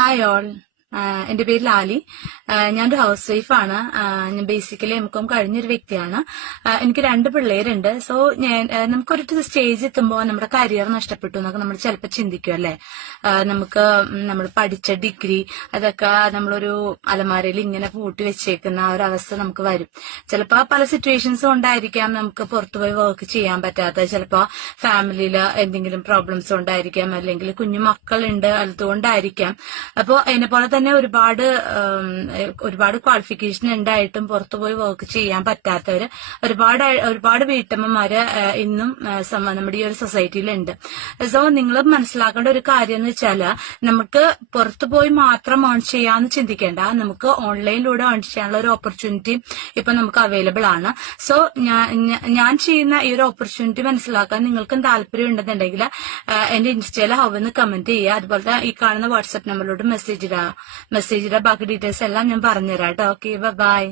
Hi all. എന്റെ പേര് ലാലി. ഞാനൊരു ഹൗസ് വൈഫാണ്. ഞാൻ ബേസിക്കലി എംകോം കഴിഞ്ഞൊരു വ്യക്തിയാണ്. എനിക്ക് 2 പിള്ളേരുണ്ട്. സോ നമുക്കൊരു സ്റ്റേജ് എത്തുമ്പോൾ നമ്മുടെ കരിയർ നഷ്ടപ്പെട്ടു എന്നൊക്കെ നമ്മൾ ചിലപ്പോൾ ചിന്തിക്കും അല്ലെ. നമുക്ക് നമ്മൾ പഠിച്ച ഡിഗ്രി അതൊക്കെ നമ്മളൊരു അലമാരയിൽ ഇങ്ങനെ പൂട്ടി വെച്ചേക്കുന്ന ആ ഒരു അവസ്ഥ നമുക്ക് വരും. ചിലപ്പോൾ പല സിറ്റുവേഷൻസും ഉണ്ടായിരിക്കാം നമുക്ക് പുറത്തുപോയി വർക്ക് ചെയ്യാൻ പറ്റാത്ത. ചിലപ്പോൾ ഫാമിലിയിൽ എന്തെങ്കിലും പ്രോബ്ലംസ് ഉണ്ടായിരിക്കാം, അല്ലെങ്കിൽ കുഞ്ഞു മക്കളുണ്ട് അതുകൊണ്ടായിരിക്കാം. അപ്പോൾ എന്നെ പോലെ തന്നെ ഒരുപാട് ക്വാളിഫിക്കേഷൻ ഉണ്ടായിട്ടും പുറത്തുപോയി വർക്ക് ചെയ്യാൻ പറ്റാത്തവര് ഒരുപാട് വീട്ടമ്മമാര് ഇന്നും നമ്മുടെ ഈ ഒരു സൊസൈറ്റിയിലുണ്ട്. സോ നിങ്ങൾ മനസ്സിലാക്കേണ്ട ഒരു കാര്യം എന്ന് വെച്ചാല് നമുക്ക് പുറത്തുപോയി മാത്രം ഏൺ ചെയ്യാന്ന് ചിന്തിക്കേണ്ട. നമുക്ക് ഓൺലൈനിലൂടെ ഏൺ ചെയ്യാനുള്ള ഒരു ഓപ്പർച്യൂണിറ്റി ഇപ്പൊ നമുക്ക് അവൈലബിൾ ആണ്. സോ ഞാൻ ചെയ്യുന്ന ഈ ഒരു ഓപ്പർച്യൂണിറ്റി മനസ്സിലാക്കാൻ നിങ്ങൾക്കും താല്പര്യം ഉണ്ടെന്നുണ്ടെങ്കിൽ എന്റെ ഇൻസ്റ്റയിൽ ഹവെന്ന് കമന്റ് ചെയ്യുക. അതുപോലെ ഈ കാണുന്ന വാട്സ്ആപ്പ് നമ്പറിലോട്ട് മെസ്സേജ് ഇടുക. ബാക്കി ഡീറ്റെയിൽസ് എല്ലാം ഞാൻ പറഞ്ഞുതരാം കേട്ടോ. Okay, by.